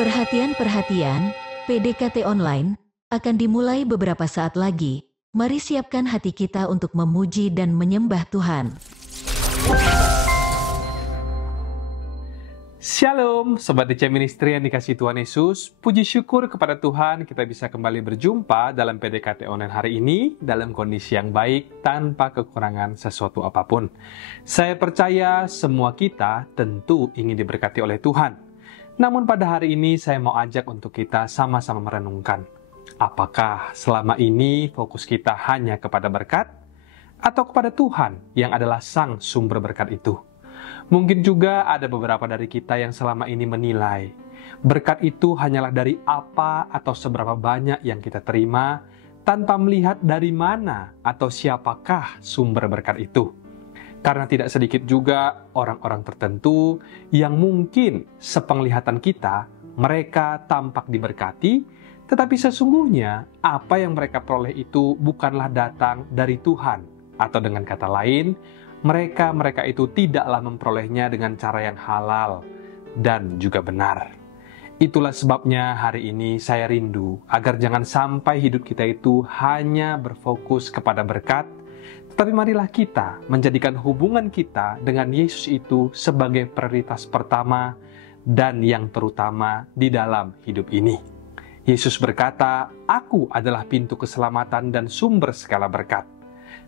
Perhatian, PDKT Online akan dimulai beberapa saat lagi. Mari siapkan hati kita untuk memuji dan menyembah Tuhan. Shalom, Sobat DC Ministry yang dikasihi Tuhan Yesus. Puji syukur kepada Tuhan kita bisa kembali berjumpa dalam PDKT Online hari ini dalam kondisi yang baik tanpa kekurangan sesuatu apapun. Saya percaya semua kita tentu ingin diberkati oleh Tuhan. Namun pada hari ini saya mau ajak untuk kita sama-sama merenungkan. Apakah selama ini fokus kita hanya kepada berkat atau kepada Tuhan yang adalah sang sumber berkat itu? Mungkin juga ada beberapa dari kita yang selama ini menilai berkat itu hanyalah dari apa atau seberapa banyak yang kita terima tanpa melihat dari mana atau siapakah sumber berkat itu. Karena tidak sedikit juga orang-orang tertentu yang mungkin sepenglihatan kita, mereka tampak diberkati, tetapi sesungguhnya apa yang mereka peroleh itu bukanlah datang dari Tuhan. Atau dengan kata lain, mereka itu tidaklah memperolehnya dengan cara yang halal dan juga benar. Itulah sebabnya hari ini saya rindu agar jangan sampai hidup kita itu hanya berfokus kepada berkat, tetapi marilah kita menjadikan hubungan kita dengan Yesus itu sebagai prioritas pertama dan yang terutama di dalam hidup ini. Yesus berkata, "Aku adalah pintu keselamatan dan sumber segala berkat."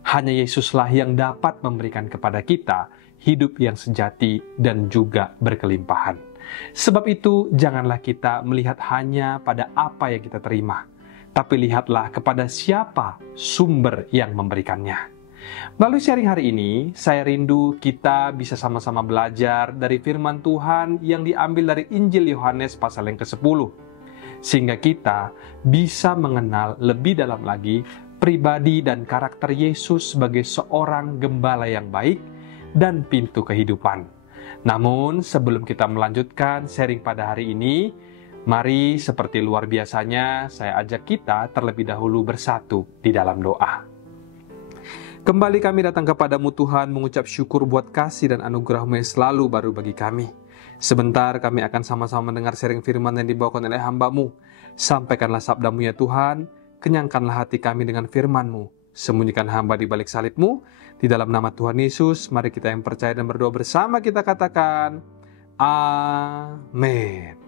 Hanya Yesuslah yang dapat memberikan kepada kita hidup yang sejati dan juga berkelimpahan. Sebab itu, janganlah kita melihat hanya pada apa yang kita terima, tapi lihatlah kepada siapa sumber yang memberikannya. Melalui sharing hari ini, saya rindu kita bisa sama-sama belajar dari firman Tuhan yang diambil dari Injil Yohanes pasal yang ke-10. Sehingga kita bisa mengenal lebih dalam lagi pribadi dan karakter Yesus sebagai seorang gembala yang baik dan pintu kehidupan. Namun, sebelum kita melanjutkan sharing pada hari ini, mari seperti luar biasanya saya ajak kita terlebih dahulu bersatu di dalam doa. Kembali kami datang kepadamu Tuhan mengucap syukur buat kasih dan anugerah-Mu yang selalu baru bagi kami. Sebentar kami akan sama-sama mendengar sharing firman yang dibawakan oleh hamba-Mu. Sampaikanlah sabda-Mu ya Tuhan, kenyangkanlah hati kami dengan firman-Mu. Sembunyikan hamba di balik salib-Mu. Di dalam nama Tuhan Yesus, mari kita yang percaya dan berdoa bersama kita katakan, Amin.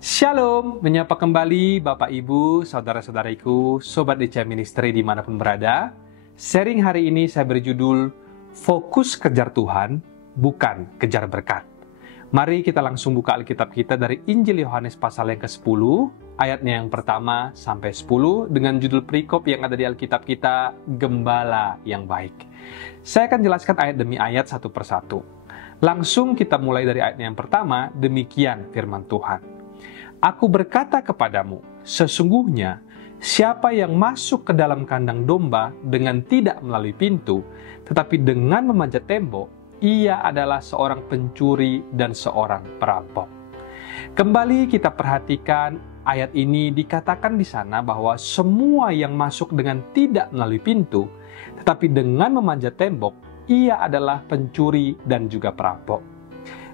Shalom, menyapa kembali Bapak Ibu, Saudara-saudariku, Sobat DC Ministry dimanapun berada. Sharing hari ini saya berjudul, Fokus Kejar Tuhan, Bukan Kejar Berkat. Mari kita langsung buka Alkitab kita dari Injil Yohanes pasal yang ke-10, ayatnya yang pertama sampai 10, dengan judul perikop yang ada di Alkitab kita, Gembala yang Baik. Saya akan jelaskan ayat demi ayat satu persatu. Langsung kita mulai dari ayat yang pertama, demikian firman Tuhan. Aku berkata kepadamu, sesungguhnya siapa yang masuk ke dalam kandang domba dengan tidak melalui pintu, tetapi dengan memanjat tembok, ia adalah seorang pencuri dan seorang perampok. Kembali kita perhatikan ayat ini dikatakan di sana bahwa semua yang masuk dengan tidak melalui pintu, tetapi dengan memanjat tembok, ia adalah pencuri dan juga perampok.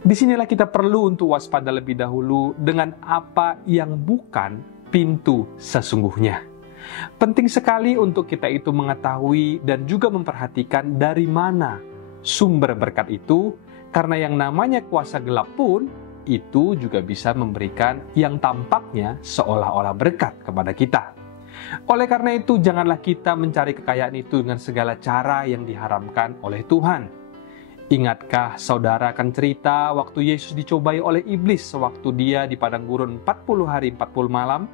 Disinilah kita perlu untuk waspada lebih dahulu dengan apa yang bukan pintu sesungguhnya. Penting sekali untuk kita itu mengetahui dan juga memperhatikan dari mana sumber berkat itu, karena yang namanya kuasa gelap pun itu juga bisa memberikan yang tampaknya seolah-olah berkat kepada kita. Oleh karena itu, janganlah kita mencari kekayaan itu dengan segala cara yang diharamkan oleh Tuhan. Ingatkah saudara akan cerita waktu Yesus dicobai oleh iblis sewaktu dia di padang gurun 40 hari 40 malam?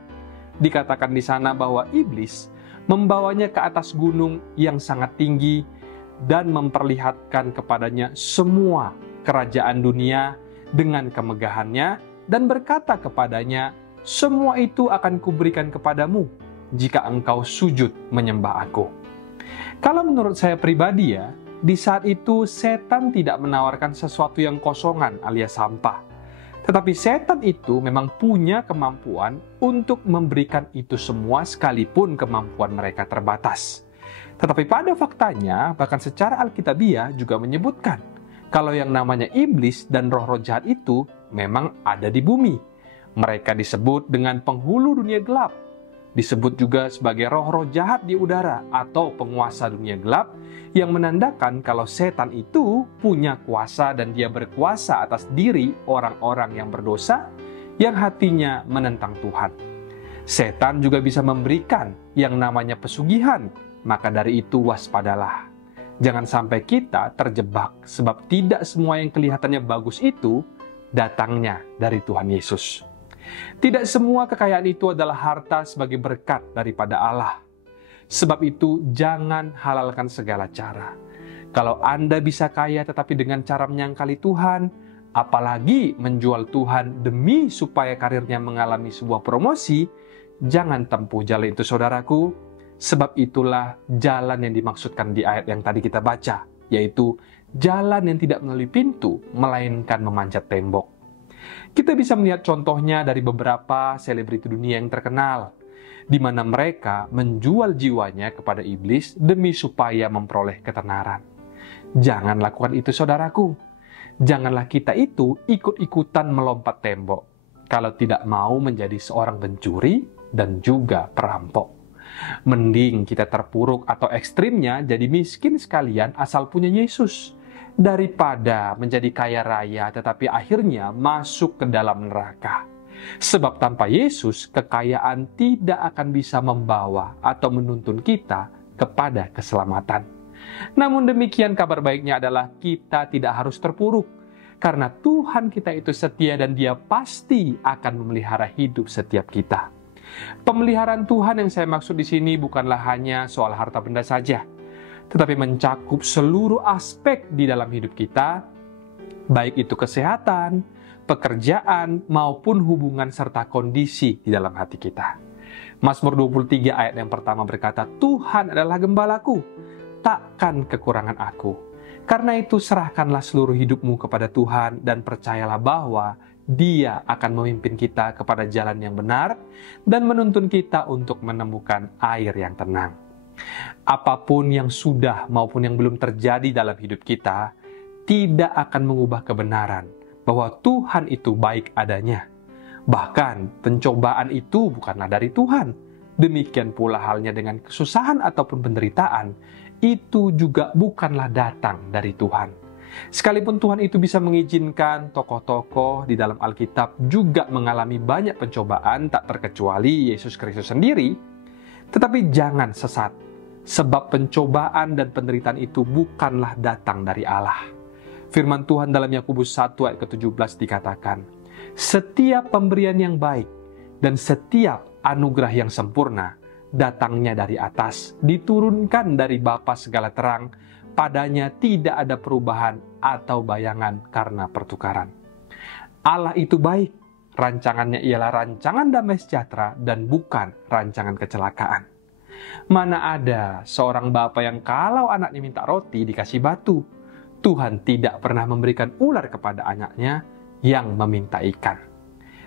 Dikatakan di sana bahwa iblis membawanya ke atas gunung yang sangat tinggi dan memperlihatkan kepadanya semua kerajaan dunia dengan kemegahannya dan berkata kepadanya, "Semua itu akan kuberikan kepadamu jika engkau sujud menyembah aku." Kalau menurut saya pribadi ya, di saat itu setan tidak menawarkan sesuatu yang kosongan alias sampah. Tetapi setan itu memang punya kemampuan untuk memberikan itu semua sekalipun kemampuan mereka terbatas. Tetapi pada faktanya, bahkan secara alkitabiah juga menyebutkan, kalau yang namanya iblis dan roh-roh jahat itu memang ada di bumi. Mereka disebut dengan penghulu dunia gelap. Disebut juga sebagai roh-roh jahat di udara atau penguasa dunia gelap, yang menandakan kalau setan itu punya kuasa dan dia berkuasa atas diri orang-orang yang berdosa yang hatinya menentang Tuhan. Setan juga bisa memberikan yang namanya pesugihan, maka dari itu waspadalah. Jangan sampai kita terjebak, sebab tidak semua yang kelihatannya bagus itu datangnya dari Tuhan Yesus. Tidak semua kekayaan itu adalah harta sebagai berkat daripada Allah. Sebab itu jangan halalkan segala cara. Kalau Anda bisa kaya tetapi dengan cara menyangkali Tuhan, apalagi menjual Tuhan demi supaya karirnya mengalami sebuah promosi, jangan tempuh jalan itu, saudaraku. Sebab itulah jalan yang dimaksudkan di ayat yang tadi kita baca, yaitu jalan yang tidak melalui pintu, melainkan memanjat tembok. Kita bisa melihat contohnya dari beberapa selebriti dunia yang terkenal, di mana mereka menjual jiwanya kepada iblis demi supaya memperoleh ketenaran. Jangan lakukan itu, saudaraku. Janganlah kita itu ikut-ikutan melompat tembok, kalau tidak mau menjadi seorang pencuri dan juga perampok. Mending kita terpuruk atau ekstrimnya jadi miskin sekalian asal punya Yesus, daripada menjadi kaya raya tetapi akhirnya masuk ke dalam neraka. Sebab tanpa Yesus, kekayaan tidak akan bisa membawa atau menuntun kita kepada keselamatan. Namun demikian, kabar baiknya adalah kita tidak harus terpuruk, karena Tuhan kita itu setia dan Dia pasti akan memelihara hidup setiap kita. Pemeliharaan Tuhan yang saya maksud di sini bukanlah hanya soal harta benda saja, tetapi mencakup seluruh aspek di dalam hidup kita, baik itu kesehatan, pekerjaan, maupun hubungan serta kondisi di dalam hati kita. Mazmur 23 ayat yang pertama berkata, Tuhan adalah gembalaku, takkan kekurangan aku. Karena itu serahkanlah seluruh hidupmu kepada Tuhan dan percayalah bahwa Dia akan memimpin kita kepada jalan yang benar dan menuntun kita untuk menemukan air yang tenang. Apapun yang sudah maupun yang belum terjadi dalam hidup kita tidak akan mengubah kebenaran bahwa Tuhan itu baik adanya. Bahkan pencobaan itu bukanlah dari Tuhan. Demikian pula halnya dengan kesusahan ataupun penderitaan, itu juga bukanlah datang dari Tuhan. Sekalipun Tuhan itu bisa mengizinkan tokoh-tokoh di dalam Alkitab juga mengalami banyak pencobaan, tak terkecuali Yesus Kristus sendiri, tetapi jangan sesat, sebab pencobaan dan penderitaan itu bukanlah datang dari Allah. Firman Tuhan dalam Yakobus 1 ayat ke-17 dikatakan, setiap pemberian yang baik dan setiap anugerah yang sempurna datangnya dari atas, diturunkan dari Bapa segala terang, padanya tidak ada perubahan atau bayangan karena pertukaran. Allah itu baik, rancangannya ialah rancangan damai sejahtera dan bukan rancangan kecelakaan. Mana ada seorang bapa yang kalau anaknya minta roti dikasih batu. Tuhan tidak pernah memberikan ular kepada anaknya yang meminta ikan.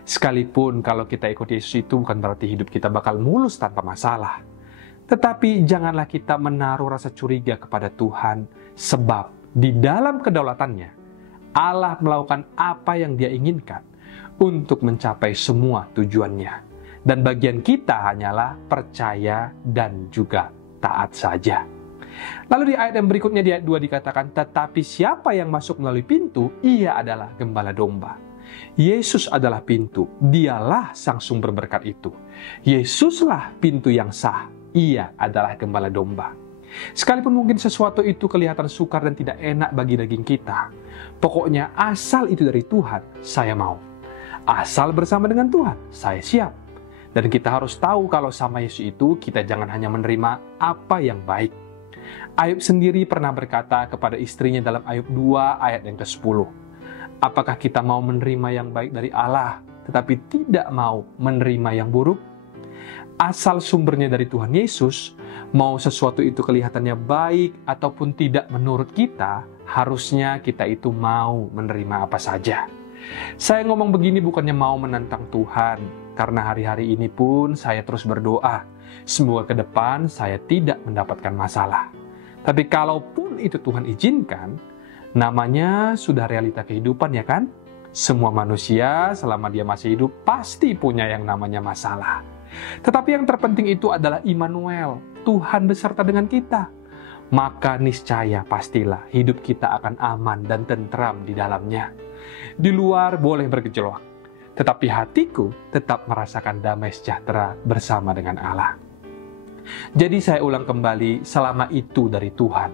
Sekalipun kalau kita ikut Yesus itu bukan berarti hidup kita bakal mulus tanpa masalah. Tetapi janganlah kita menaruh rasa curiga kepada Tuhan, sebab di dalam kedaulatannya, Allah melakukan apa yang Dia inginkan untuk mencapai semua tujuannya. Dan bagian kita hanyalah percaya dan juga taat saja. Lalu di ayat yang berikutnya di ayat 2 dikatakan, tetapi siapa yang masuk melalui pintu, ia adalah gembala domba. Yesus adalah pintu, Dialah sang sumber berkat itu. Yesuslah pintu yang sah, Ia adalah gembala domba. Sekalipun mungkin sesuatu itu kelihatan sukar dan tidak enak bagi daging kita, pokoknya asal itu dari Tuhan, saya mau. Asal bersama dengan Tuhan, saya siap. Dan kita harus tahu kalau sama Yesus itu kita jangan hanya menerima apa yang baik. Ayub sendiri pernah berkata kepada istrinya dalam Ayub 2 ayat yang ke-10, apakah kita mau menerima yang baik dari Allah, tetapi tidak mau menerima yang buruk? Asal sumbernya dari Tuhan Yesus, mau sesuatu itu kelihatannya baik ataupun tidak menurut kita, harusnya kita itu mau menerima apa saja. Saya ngomong begini bukannya mau menantang Tuhan, karena hari-hari ini pun saya terus berdoa, semoga ke depan saya tidak mendapatkan masalah. Tapi kalaupun itu Tuhan izinkan, namanya sudah realita kehidupan ya kan? Semua manusia selama dia masih hidup pasti punya yang namanya masalah. Tetapi yang terpenting itu adalah Immanuel, Tuhan beserta dengan kita. Maka niscaya pastilah hidup kita akan aman dan tentram di dalamnya. Di luar boleh bergejolak, tetapi hatiku tetap merasakan damai sejahtera bersama dengan Allah. Jadi saya ulang kembali, selama itu dari Tuhan,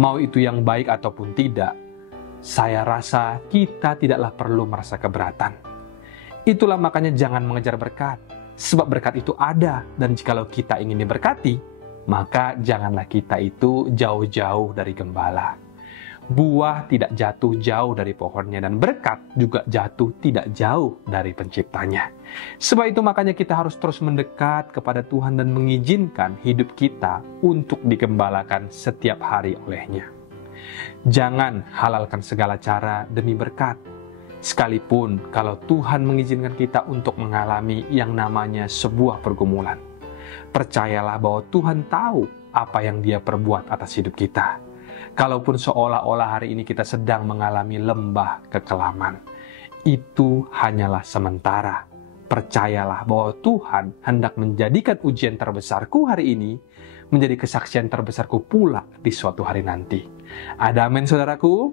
mau itu yang baik ataupun tidak, saya rasa kita tidaklah perlu merasa keberatan. Itulah makanya jangan mengejar berkat, sebab berkat itu ada, dan jikalau kita ingin diberkati, maka janganlah kita itu jauh-jauh dari gembala. Buah tidak jatuh jauh dari pohonnya, dan berkat juga jatuh tidak jauh dari penciptanya. Sebab itu makanya kita harus terus mendekat kepada Tuhan dan mengizinkan hidup kita untuk digembalakan setiap hari olehnya. Jangan halalkan segala cara demi berkat, sekalipun kalau Tuhan mengizinkan kita untuk mengalami yang namanya sebuah pergumulan. Percayalah bahwa Tuhan tahu apa yang Dia perbuat atas hidup kita. Kalaupun seolah-olah hari ini kita sedang mengalami lembah kekelaman, itu hanyalah sementara. Percayalah bahwa Tuhan hendak menjadikan ujian terbesarku hari ini menjadi kesaksian terbesarku pula di suatu hari nanti. Ada amin, saudaraku?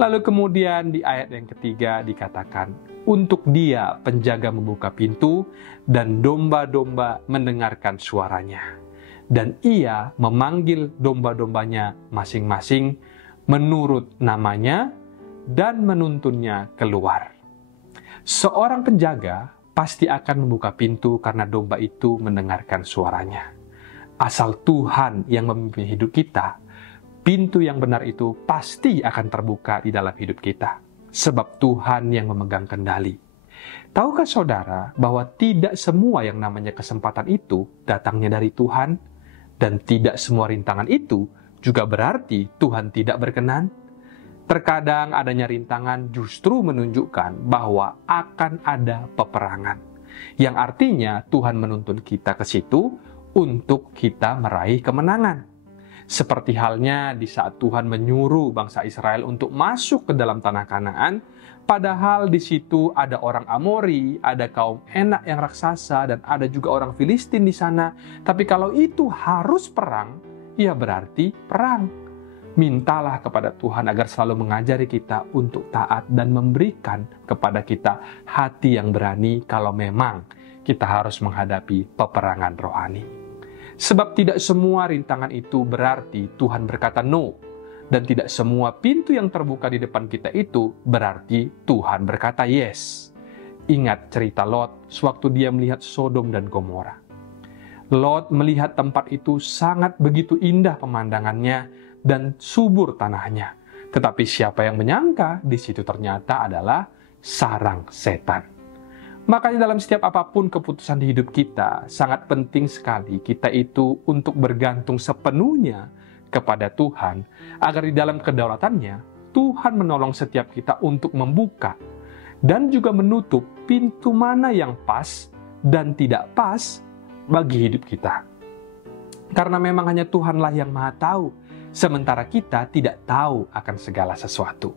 Lalu kemudian di ayat yang ketiga dikatakan, untuk Dia penjaga membuka pintu dan domba-domba mendengarkan suaranya. Dan Ia memanggil domba-dombanya masing-masing menurut namanya dan menuntunnya keluar. Seorang penjaga pasti akan membuka pintu karena domba itu mendengarkan suaranya. Asal Tuhan yang memimpin hidup kita, pintu yang benar itu pasti akan terbuka di dalam hidup kita. Sebab Tuhan yang memegang kendali. Tahukah saudara bahwa tidak semua yang namanya kesempatan itu datangnya dari Tuhan? Dan tidak semua rintangan itu juga berarti Tuhan tidak berkenan. Terkadang adanya rintangan justru menunjukkan bahwa akan ada peperangan. Yang artinya Tuhan menuntun kita ke situ untuk kita meraih kemenangan. Seperti halnya di saat Tuhan menyuruh bangsa Israel untuk masuk ke dalam tanah Kanaan, padahal di situ ada orang Amori, ada kaum Enak yang raksasa, dan ada juga orang Filistin di sana. Tapi kalau itu harus perang, ya berarti perang. Mintalah kepada Tuhan agar selalu mengajari kita untuk taat dan memberikan kepada kita hati yang berani kalau memang kita harus menghadapi peperangan rohani. Sebab tidak semua rintangan itu berarti Tuhan berkata no. Dan tidak semua pintu yang terbuka di depan kita itu berarti Tuhan berkata yes. Ingat cerita Lot sewaktu dia melihat Sodom dan Gomora. Lot melihat tempat itu sangat begitu indah pemandangannya dan subur tanahnya. Tetapi siapa yang menyangka di situ ternyata adalah sarang setan. Makanya dalam setiap apapun keputusan di hidup kita, sangat penting sekali kita itu untuk bergantung sepenuhnya kepada Tuhan, agar di dalam kedaulatannya, Tuhan menolong setiap kita untuk membuka dan juga menutup pintu mana yang pas dan tidak pas bagi hidup kita. Karena memang hanya Tuhanlah yang Maha Tahu, sementara kita tidak tahu akan segala sesuatu.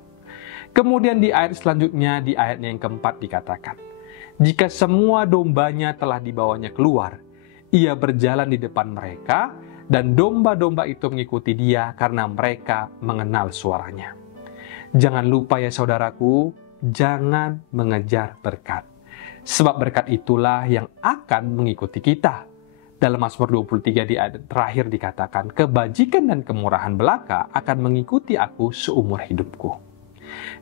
Kemudian di ayat selanjutnya, di ayatnya yang keempat dikatakan, jika semua dombanya telah dibawanya keluar, ia berjalan di depan mereka, dan domba-domba itu mengikuti dia karena mereka mengenal suaranya. Jangan lupa ya saudaraku, jangan mengejar berkat. Sebab berkat itulah yang akan mengikuti kita. Dalam Mazmur 23 di ayat terakhir dikatakan, kebajikan dan kemurahan belaka akan mengikuti aku seumur hidupku.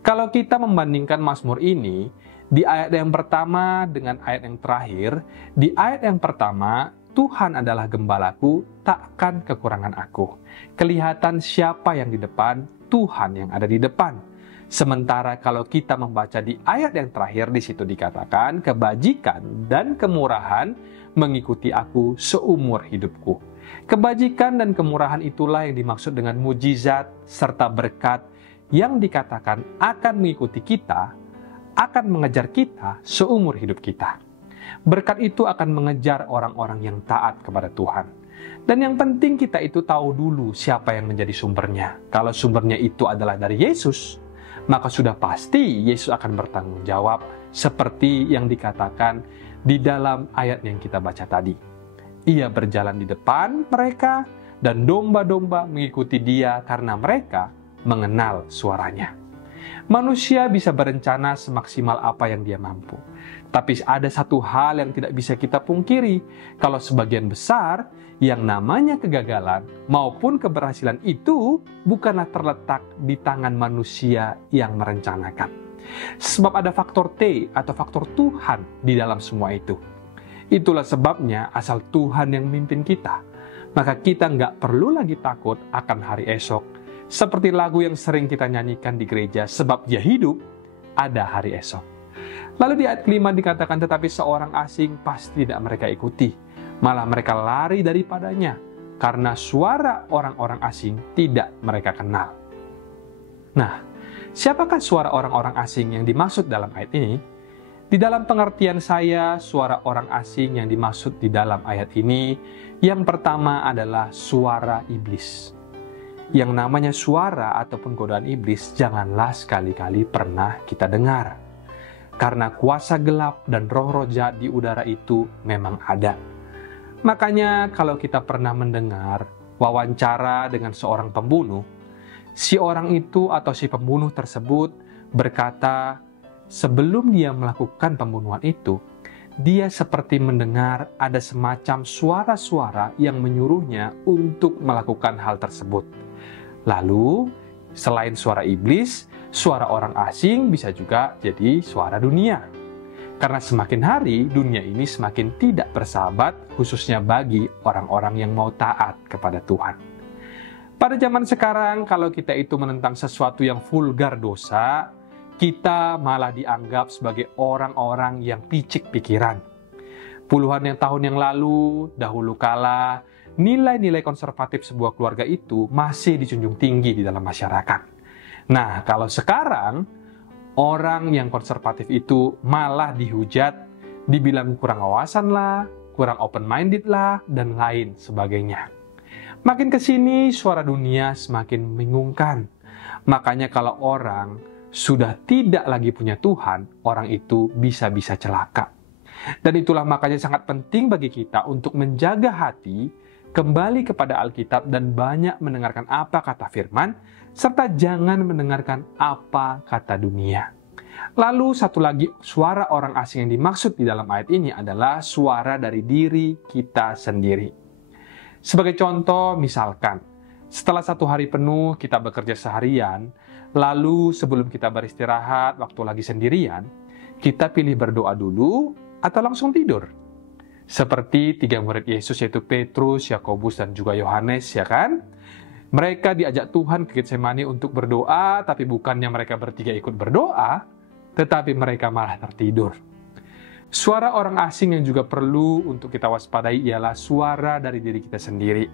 Kalau kita membandingkan Mazmur ini, di ayat yang pertama dengan ayat yang terakhir, di ayat yang pertama, Tuhan adalah gembalaku, takkan kekurangan aku. Kelihatan siapa yang di depan, Tuhan yang ada di depan. Sementara kalau kita membaca di ayat yang terakhir, di situ dikatakan, kebajikan dan kemurahan mengikuti aku seumur hidupku. Kebajikan dan kemurahan itulah yang dimaksud dengan mujizat serta berkat yang dikatakan akan mengikuti kita, akan mengejar kita seumur hidup kita. Berkat itu akan mengejar orang-orang yang taat kepada Tuhan. Dan yang penting kita itu tahu dulu siapa yang menjadi sumbernya. Kalau sumbernya itu adalah dari Yesus, maka sudah pasti Yesus akan bertanggung jawab seperti yang dikatakan di dalam ayat yang kita baca tadi. Ia berjalan di depan mereka dan domba-domba mengikuti dia karena mereka mengenal suaranya. Manusia bisa berencana semaksimal apa yang dia mampu. Tapi ada satu hal yang tidak bisa kita pungkiri, kalau sebagian besar yang namanya kegagalan maupun keberhasilan itu bukanlah terletak di tangan manusia yang merencanakan. Sebab ada faktor T atau faktor Tuhan di dalam semua itu. Itulah sebabnya asal Tuhan yang memimpin kita, maka kita nggak perlu lagi takut akan hari esok. Seperti lagu yang sering kita nyanyikan di gereja, sebab dia hidup, ada hari esok. Lalu di ayat kelima dikatakan, tetapi seorang asing pasti tidak mereka ikuti. Malah mereka lari daripadanya, karena suara orang-orang asing tidak mereka kenal. Nah, siapakah suara orang-orang asing yang dimaksud dalam ayat ini? Di dalam pengertian saya, suara orang asing yang dimaksud di dalam ayat ini, yang pertama adalah suara iblis. Yang namanya suara ataupun godaan iblis janganlah sekali-kali pernah kita dengar. Karena kuasa gelap dan roh-roh jahat di udara itu memang ada. Makanya kalau kita pernah mendengar wawancara dengan seorang pembunuh, si orang itu atau si pembunuh tersebut berkata, sebelum dia melakukan pembunuhan itu, dia seperti mendengar ada semacam suara-suara yang menyuruhnya untuk melakukan hal tersebut. Lalu, selain suara iblis, suara orang asing bisa juga jadi suara dunia. Karena semakin hari, dunia ini semakin tidak bersahabat, khususnya bagi orang-orang yang mau taat kepada Tuhan. Pada zaman sekarang, kalau kita itu menentang sesuatu yang vulgar dosa, kita malah dianggap sebagai orang-orang yang picik pikiran. Puluhan tahun yang lalu, dahulu kala, nilai-nilai konservatif sebuah keluarga itu masih dijunjung tinggi di dalam masyarakat. Nah, kalau sekarang, orang yang konservatif itu malah dihujat, dibilang kurang wawasan lah, kurang open-minded lah, dan lain sebagainya. Makin kesini, suara dunia semakin membingungkan. Makanya kalau orang sudah tidak lagi punya Tuhan, orang itu bisa-bisa celaka. Dan itulah makanya sangat penting bagi kita untuk menjaga hati, kembali kepada Alkitab dan banyak mendengarkan apa kata firman, serta jangan mendengarkan apa kata dunia. Lalu satu lagi, suara orang asing yang dimaksud di dalam ayat ini adalah suara dari diri kita sendiri. Sebagai contoh, misalkan, setelah satu hari penuh kita bekerja seharian, lalu sebelum kita beristirahat, waktu lagi sendirian, kita pilih berdoa dulu atau langsung tidur. Seperti tiga murid Yesus yaitu Petrus, Yakobus, dan juga Yohanes, ya kan? Mereka diajak Tuhan ke Getsemani untuk berdoa, tapi bukannya mereka bertiga ikut berdoa, tetapi mereka malah tertidur. Suara orang asing yang juga perlu untuk kita waspadai ialah suara dari diri kita sendiri.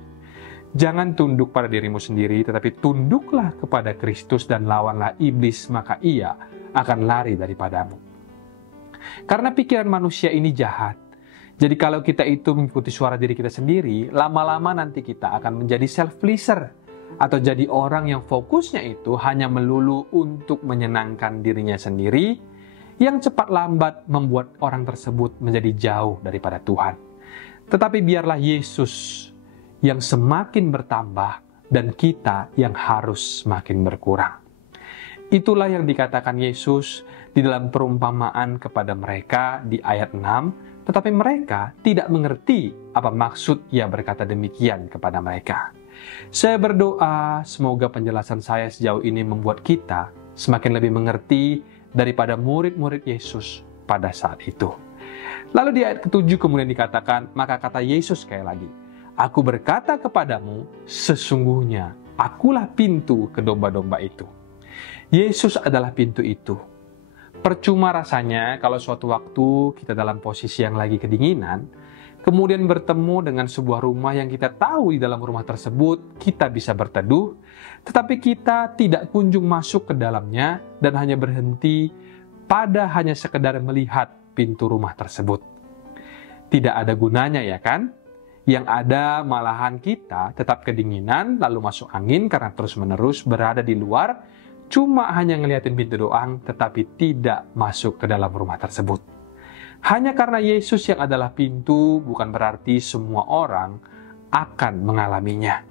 Jangan tunduk pada dirimu sendiri, tetapi tunduklah kepada Kristus dan lawanlah iblis, maka ia akan lari daripadamu. Karena pikiran manusia ini jahat. Jadi kalau kita itu mengikuti suara diri kita sendiri, lama-lama nanti kita akan menjadi self-pleaser, atau jadi orang yang fokusnya itu hanya melulu untuk menyenangkan dirinya sendiri, yang cepat lambat membuat orang tersebut menjadi jauh daripada Tuhan. Tetapi biarlah Yesus yang semakin bertambah dan kita yang harus semakin berkurang. Itulah yang dikatakan Yesus di dalam perumpamaan kepada mereka di ayat 6, tetapi mereka tidak mengerti apa maksud ia berkata demikian kepada mereka. Saya berdoa semoga penjelasan saya sejauh ini membuat kita semakin lebih mengerti daripada murid-murid Yesus pada saat itu. Lalu di ayat ke-7 kemudian dikatakan, maka kata Yesus sekali lagi, aku berkata kepadamu, sesungguhnya akulah pintu ke domba-domba itu. Yesus adalah pintu itu. Percuma rasanya kalau suatu waktu kita dalam posisi yang lagi kedinginan, kemudian bertemu dengan sebuah rumah yang kita tahu di dalam rumah tersebut kita bisa berteduh, tetapi kita tidak kunjung masuk ke dalamnya dan hanya berhenti pada hanya sekedar melihat pintu rumah tersebut. Tidak ada gunanya, ya kan? Yang ada malahan kita tetap kedinginan lalu masuk angin karena terus-menerus berada di luar, cuma hanya ngeliatin pintu doang, tetapi tidak masuk ke dalam rumah tersebut. Hanya karena Yesus yang adalah pintu, bukan berarti semua orang akan mengalaminya.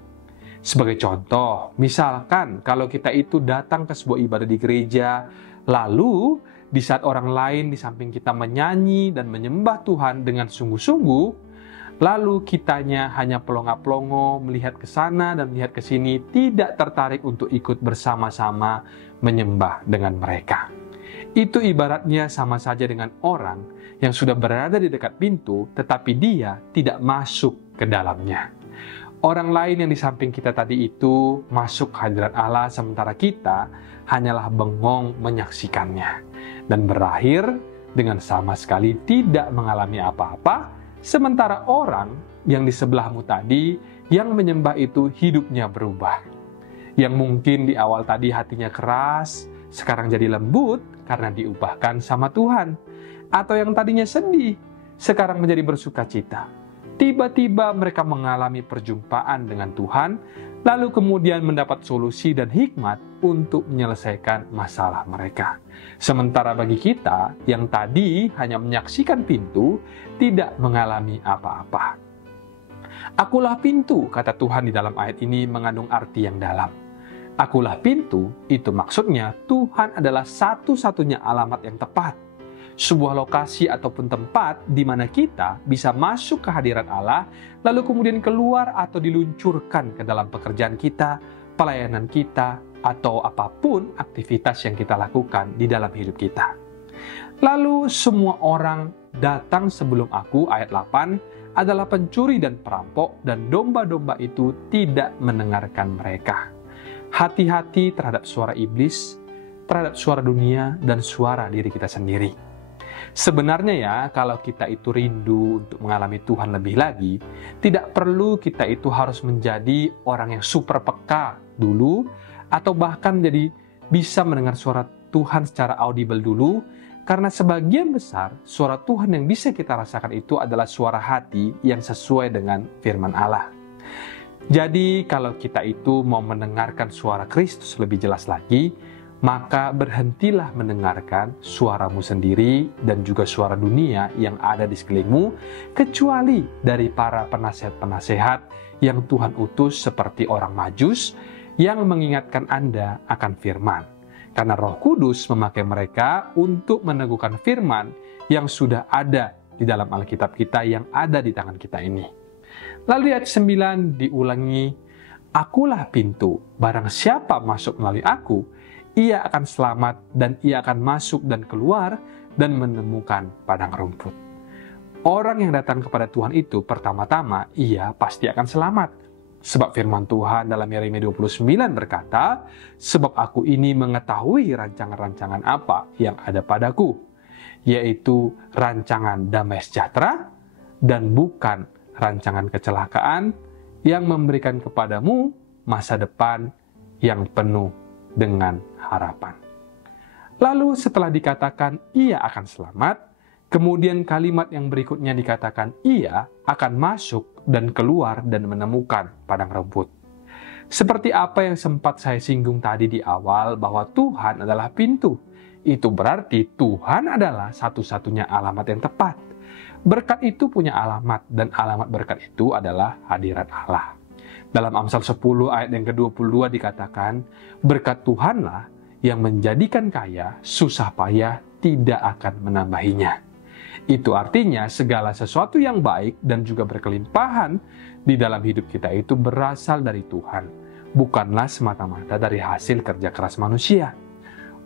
Sebagai contoh, misalkan kalau kita itu datang ke sebuah ibadah di gereja, lalu di saat orang lain di samping kita menyanyi dan menyembah Tuhan dengan sungguh-sungguh, lalu kitanya hanya pelongo-pelongo melihat ke sana dan melihat ke sini, tidak tertarik untuk ikut bersama-sama menyembah dengan mereka. Itu ibaratnya sama saja dengan orang yang sudah berada di dekat pintu, tetapi dia tidak masuk ke dalamnya. Orang lain yang di samping kita tadi itu masuk ke hadirat Allah, sementara kita hanyalah bengong menyaksikannya. Dan berakhir dengan sama sekali tidak mengalami apa-apa, sementara orang yang di sebelahmu tadi yang menyembah itu hidupnya berubah. Yang mungkin di awal tadi hatinya keras, sekarang jadi lembut karena diubahkan sama Tuhan. Atau yang tadinya sedih, sekarang menjadi bersukacita. Tiba-tiba mereka mengalami perjumpaan dengan Tuhan, lalu kemudian mendapat solusi dan hikmat untuk menyelesaikan masalah mereka. Sementara bagi kita yang tadi hanya menyaksikan pintu, tidak mengalami apa-apa. Akulah pintu, kata Tuhan di dalam ayat ini mengandung arti yang dalam. Akulah pintu, itu maksudnya Tuhan adalah satu-satunya alamat yang tepat. Sebuah lokasi ataupun tempat di mana kita bisa masuk ke hadirat Allah, lalu kemudian keluar atau diluncurkan ke dalam pekerjaan kita, pelayanan kita, atau apapun aktivitas yang kita lakukan di dalam hidup kita. Lalu semua orang datang sebelum aku, ayat 8, adalah pencuri dan perampok, dan domba-domba itu tidak mendengarkan mereka. Hati-hati terhadap suara iblis, terhadap suara dunia, dan suara diri kita sendiri. Sebenarnya ya, kalau kita itu rindu untuk mengalami Tuhan lebih lagi, tidak perlu kita itu harus menjadi orang yang super peka dulu, atau bahkan menjadi bisa mendengar suara Tuhan secara audible dulu, karena sebagian besar suara Tuhan yang bisa kita rasakan itu adalah suara hati yang sesuai dengan firman Allah. Jadi kalau kita itu mau mendengarkan suara Kristus lebih jelas lagi, maka berhentilah mendengarkan suaramu sendiri dan juga suara dunia yang ada di sekelilingmu, kecuali dari para penasehat-penasehat yang Tuhan utus seperti orang Majus yang mengingatkan Anda akan firman. Karena Roh Kudus memakai mereka untuk meneguhkan firman yang sudah ada di dalam Alkitab kita yang ada di tangan kita ini. Lalu ayat 9 diulangi, akulah pintu, barang siapa masuk melalui aku, ia akan selamat dan ia akan masuk dan keluar dan menemukan padang rumput. Orang yang datang kepada Tuhan itu pertama-tama ia pasti akan selamat. Sebab firman Tuhan dalam Yeremia 29 berkata, sebab aku ini mengetahui rancangan-rancangan apa yang ada padaku, yaitu rancangan damai sejahtera dan bukan rancangan kecelakaan, yang memberikan kepadamu masa depan yang penuh dengan harapan. Lalu setelah dikatakan ia akan selamat, kemudian kalimat yang berikutnya dikatakan ia akan masuk dan keluar dan menemukan padang rumput. Seperti apa yang sempat saya singgung tadi di awal bahwa Tuhan adalah pintu. Itu berarti Tuhan adalah satu-satunya alamat yang tepat. Berkat itu punya alamat, dan alamat berkat itu adalah hadirat Allah. Dalam Amsal 10 ayat yang ke-22 dikatakan, berkat Tuhanlah yang menjadikan kaya, susah payah tidak akan menambahinya. Itu artinya segala sesuatu yang baik dan juga berkelimpahan di dalam hidup kita itu berasal dari Tuhan, bukanlah semata-mata dari hasil kerja keras manusia.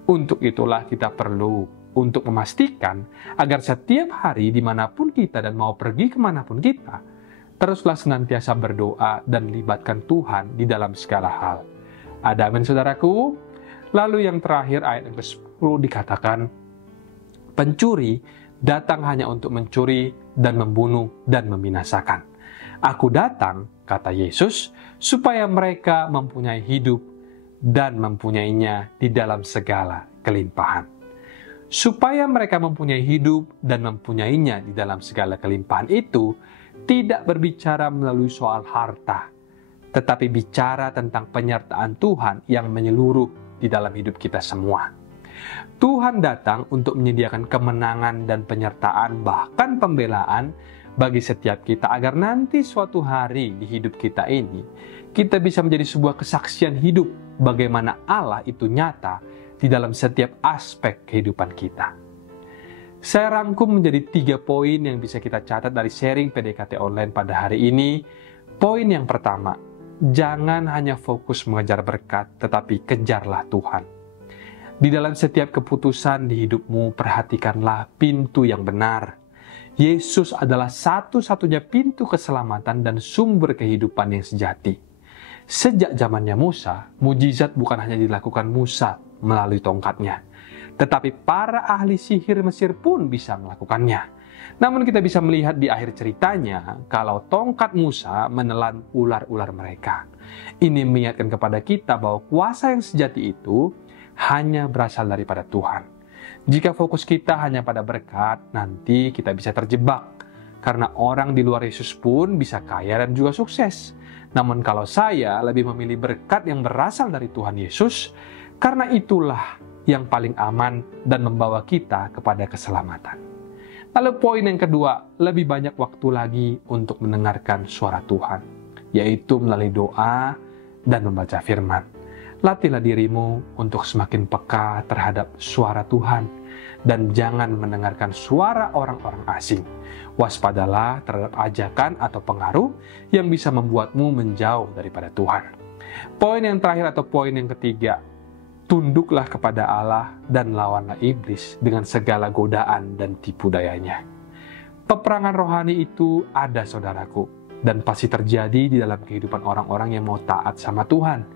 Untuk itulah kita perlu untuk memastikan agar setiap hari dimanapun kita dan mau pergi kemanapun kita, teruslah senantiasa berdoa dan libatkan Tuhan di dalam segala hal. Ada amin saudaraku? Lalu yang terakhir ayat yang ke-10 dikatakan, pencuri datang hanya untuk mencuri dan membunuh dan membinasakan. Aku datang, kata Yesus, supaya mereka mempunyai hidup dan mempunyainya di dalam segala kelimpahan. Supaya mereka mempunyai hidup dan mempunyainya di dalam segala kelimpahan itu, tidak berbicara melalui soal harta, tetapi bicara tentang penyertaan Tuhan yang menyeluruh di dalam hidup kita semua. Tuhan datang untuk menyediakan kemenangan dan penyertaan, bahkan pembelaan bagi setiap kita, agar nanti suatu hari di hidup kita ini, kita bisa menjadi sebuah kesaksian hidup bagaimana Allah itu nyata di dalam setiap aspek kehidupan kita. Saya rangkum menjadi 3 poin yang bisa kita catat dari sharing PDKT online pada hari ini. Poin yang pertama, jangan hanya fokus mengejar berkat, tetapi kejarlah Tuhan. Di dalam setiap keputusan di hidupmu, perhatikanlah pintu yang benar. Yesus adalah satu-satunya pintu keselamatan dan sumber kehidupan yang sejati. Sejak zamannya Musa, mujizat bukan hanya dilakukan Musa melalui tongkatnya, tetapi para ahli sihir Mesir pun bisa melakukannya. Namun kita bisa melihat di akhir ceritanya, kalau tongkat Musa menelan ular-ular mereka. Ini mengingatkan kepada kita bahwa kuasa yang sejati itu hanya berasal daripada Tuhan. Jika fokus kita hanya pada berkat, nanti kita bisa terjebak. Karena orang di luar Yesus pun bisa kaya dan juga sukses. Namun kalau saya lebih memilih berkat yang berasal dari Tuhan Yesus, karena itulah yang paling aman dan membawa kita kepada keselamatan. Lalu poin yang kedua, lebih banyak waktu lagi untuk mendengarkan suara Tuhan, yaitu melalui doa dan membaca firman. Latihlah dirimu untuk semakin peka terhadap suara Tuhan dan jangan mendengarkan suara orang-orang asing. Waspadalah terhadap ajakan atau pengaruh yang bisa membuatmu menjauh daripada Tuhan. Poin yang terakhir atau poin yang ketiga, tunduklah kepada Allah dan lawanlah iblis dengan segala godaan dan tipu dayanya. Peperangan rohani itu ada, saudaraku, dan pasti terjadi di dalam kehidupan orang-orang yang mau taat sama Tuhan.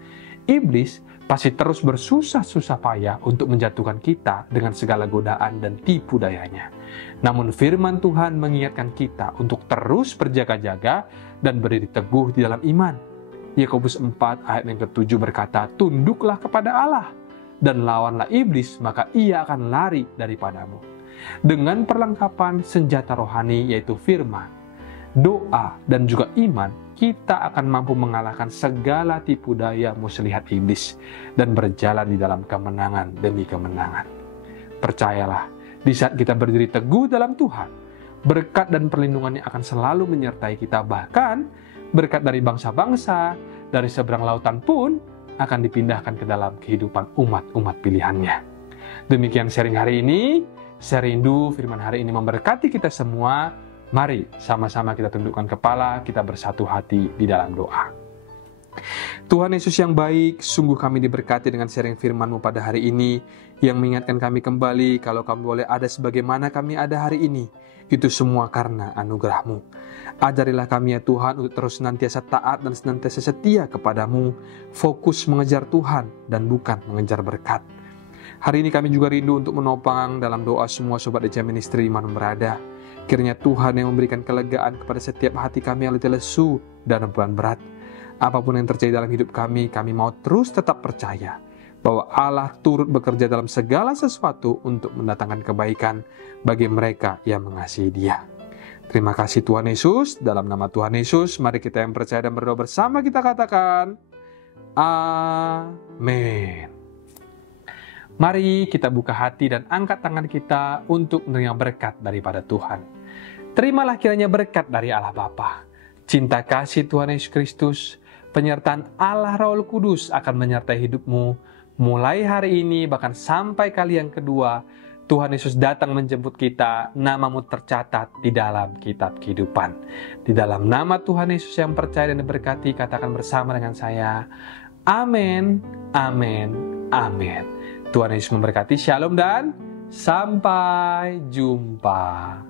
Iblis pasti terus bersusah-susah payah untuk menjatuhkan kita dengan segala godaan dan tipu dayanya. Namun firman Tuhan mengingatkan kita untuk terus berjaga-jaga dan berdiri teguh di dalam iman. Yakobus 4 ayat yang ke-7 berkata, tunduklah kepada Allah dan lawanlah iblis, maka ia akan lari daripadamu. Dengan perlengkapan senjata rohani yaitu firman, doa, dan juga iman, kita akan mampu mengalahkan segala tipu daya muslihat iblis dan berjalan di dalam kemenangan demi kemenangan. Percayalah, di saat kita berdiri teguh dalam Tuhan, berkat dan perlindungannya akan selalu menyertai kita. Bahkan berkat dari bangsa-bangsa, dari seberang lautan pun akan dipindahkan ke dalam kehidupan umat-umat pilihannya. Demikian sharing hari ini. Saya rindu firman hari ini memberkati kita semua. Mari sama-sama kita tundukkan kepala, kita bersatu hati di dalam doa. Tuhan Yesus yang baik, sungguh kami diberkati dengan sharing firman-Mu pada hari ini, yang mengingatkan kami kembali kalau kami boleh ada sebagaimana kami ada hari ini. Itu semua karena anugerah-Mu. Ajarilah kami ya Tuhan untuk terus senantiasa taat dan senantiasa setia kepadamu, fokus mengejar Tuhan dan bukan mengejar berkat. Hari ini kami juga rindu untuk menopang dalam doa semua Sobat DJ Ministry dimanapun berada. Kiranya Tuhan yang memberikan kelegaan kepada setiap hati kami yang letih lesu dan beban berat. Apapun yang terjadi dalam hidup kami mau terus tetap percaya bahwa Allah turut bekerja dalam segala sesuatu untuk mendatangkan kebaikan bagi mereka yang mengasihi Dia. Terima kasih Tuhan Yesus. Dalam nama Tuhan Yesus, mari kita yang percaya dan berdoa bersama kita katakan, Amin. Mari kita buka hati dan angkat tangan kita untuk menerima berkat daripada Tuhan. Terimalah kiranya berkat dari Allah Bapa, cinta kasih Tuhan Yesus Kristus, penyertaan Allah Roh Kudus akan menyertai hidupmu mulai hari ini bahkan sampai kali yang kedua. Tuhan Yesus datang menjemput kita, namamu tercatat di dalam kitab kehidupan. Di dalam nama Tuhan Yesus yang percaya dan diberkati, katakan bersama dengan saya, Amin, Amin, Amin. Tuhan Yesus memberkati, Shalom dan sampai jumpa.